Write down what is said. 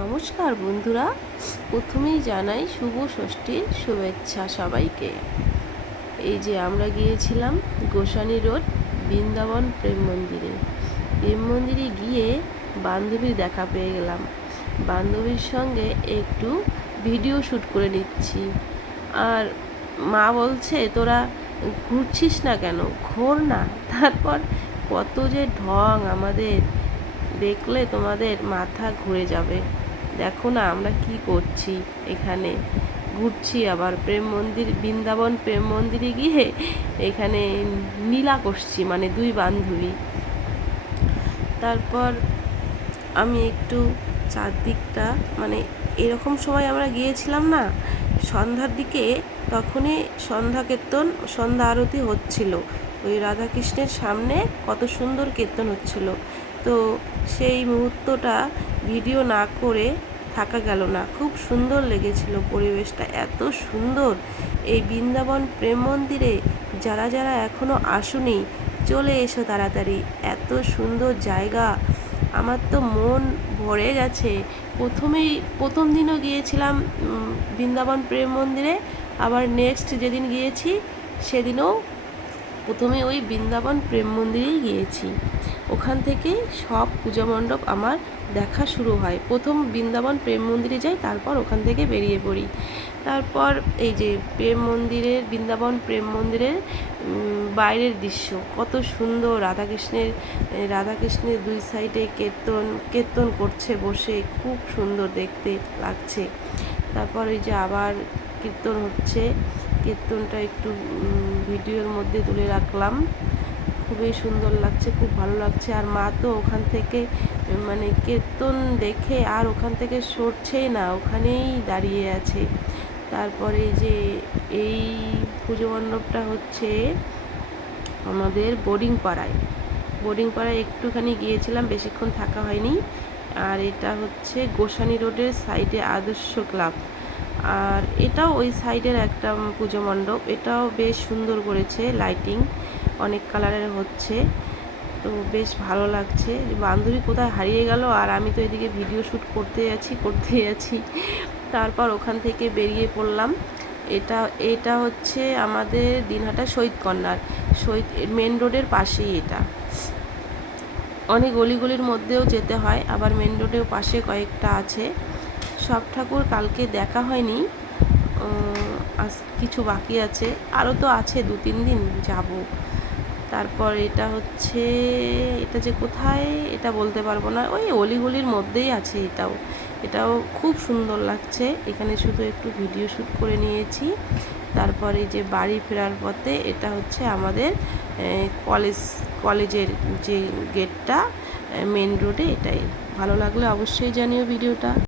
নমস্কার বন্ধুরা, প্রথমেই জানাই শুভ ষষ্ঠীর শুভেচ্ছা সবাইকে। এই যে আমরা গিয়েছিলাম গোসানি রোড বৃন্দাবন প্রেম মন্দিরে গিয়ে বান্ধবীর দেখা পেয়ে গেলাম। বান্ধবীর সঙ্গে একটু ভিডিও শ্যুট করে নিচ্ছি। আর মা বলছে, তোরা ঘুরছিস না কেন, ঘোর না। তারপর কত যে ঢং, আমাদের দেখলে তোমাদের মাথা ঘুরে যাবে। দেখো না আমরা কি করছি, এখানে ঘুরছি, আবার বৃন্দাবন প্রেম মন্দিরে গিয়ে এখানে নীলা করছি, মানে দুই বান্ধবী। তারপর আমি একটু চারদিকটা, মানে এরকম সময় আমরা গিয়েছিলাম না, সন্ধ্যার দিকে, তখনই সন্ধ্যা আরতি হচ্ছিল। ওই রাধাকৃষ্ণের সামনে কত সুন্দর কীর্তন হচ্ছিল। তো সেই মুহূর্তটা ভিডিও না করে থাকা গেল না। খুব সুন্দর লেগেছিল পরিবেশটা, এত সুন্দর। এই বৃন্দাবন প্রেম মন্দিরে যারা যারা এখনও আসুনি, চলে এসো তাড়াতাড়ি। এত সুন্দর জায়গা, আমার তো মন ভরে গেছে। প্রথম দিনও গিয়েছিলাম বৃন্দাবন প্রেম মন্দিরে, আবার নেক্সট যেদিন গিয়েছি সেদিনও প্রথমে ওই বৃন্দাবন প্রেম মন্দিরেই গিয়েছি। ওখান থেকে সব পূজা মণ্ডপ আমার দেখা শুরু হয়। প্রথম বৃন্দাবন প্রেম মন্দিরে যাই, তারপর ওখান থেকে বেরিয়ে পড়ি। তারপর এই যে বৃন্দাবন প্রেম মন্দিরের বাইরের দৃশ্য কত সুন্দর। রাধাকৃষ্ণের দুই সাইডে কীর্তন করছে বসে, খুব সুন্দর দেখতে লাগছে। তারপর এই যে আবার কীর্তন হচ্ছে, কীর্তনটা একটু ভিডিওর মধ্যে তুলে রাখলাম। খুবই সুন্দর লাগছে, খুব ভালো লাগছে। আর মা তো ওখান থেকে, মানে কীর্তন দেখে আর ওখান থেকে সরছেই না, ওখানেই দাঁড়িয়ে আছে। তারপরে যে এই পুজো মণ্ডপটা হচ্ছে আমাদের বোর্ডিং পাড়ায় একটুখানি গিয়েছিলাম, বেশিক্ষণ থাকা হয়নি। আর এটা হচ্ছে গোসানি রোডের সাইডে আদর্শ ক্লাব। আর এটাও ওই সাইডের একটা পুজো মণ্ডপ, এটাও বেশ সুন্দর করেছে, লাইটিং অনেক কালারের হচ্ছে। তো বেশ ভালো লাগছে। বান্ধবী কোথায় হারিয়ে গেল, আর আমি তো এদিকে ভিডিও শ্যুট করতে আছি। তারপর ওখান থেকে বেরিয়ে পড়লাম। এটা হচ্ছে আমাদের দিনহাটা শহীদ কর্নার, মেন রোডের পাশেই। এটা অনেক গলিগুলির মধ্যেও যেতে হয়, আবার মেন রোডের পাশে কয়েকটা আছে। সব ঠাকুর কালকে দেখা হয়নি, কিছু বাকি আছে, আরও তো আছে 2-3 দিন যাব। তারপর এটা যে কোথায় এটা বলতে পারবো না, ওই অলিগলির মধ্যেই আছে। এটাও খুব সুন্দর লাগছে। এখানে শুধু একটু ভিডিও শ্যুট করে নিয়েছি। তারপরে যে বাড়ি ফেরার পথে, এটা হচ্ছে আমাদের কলেজের যে গেটটা, মেন রোডে। এটাই ভালো লাগলে অবশ্যই জানিও ভিডিওটা।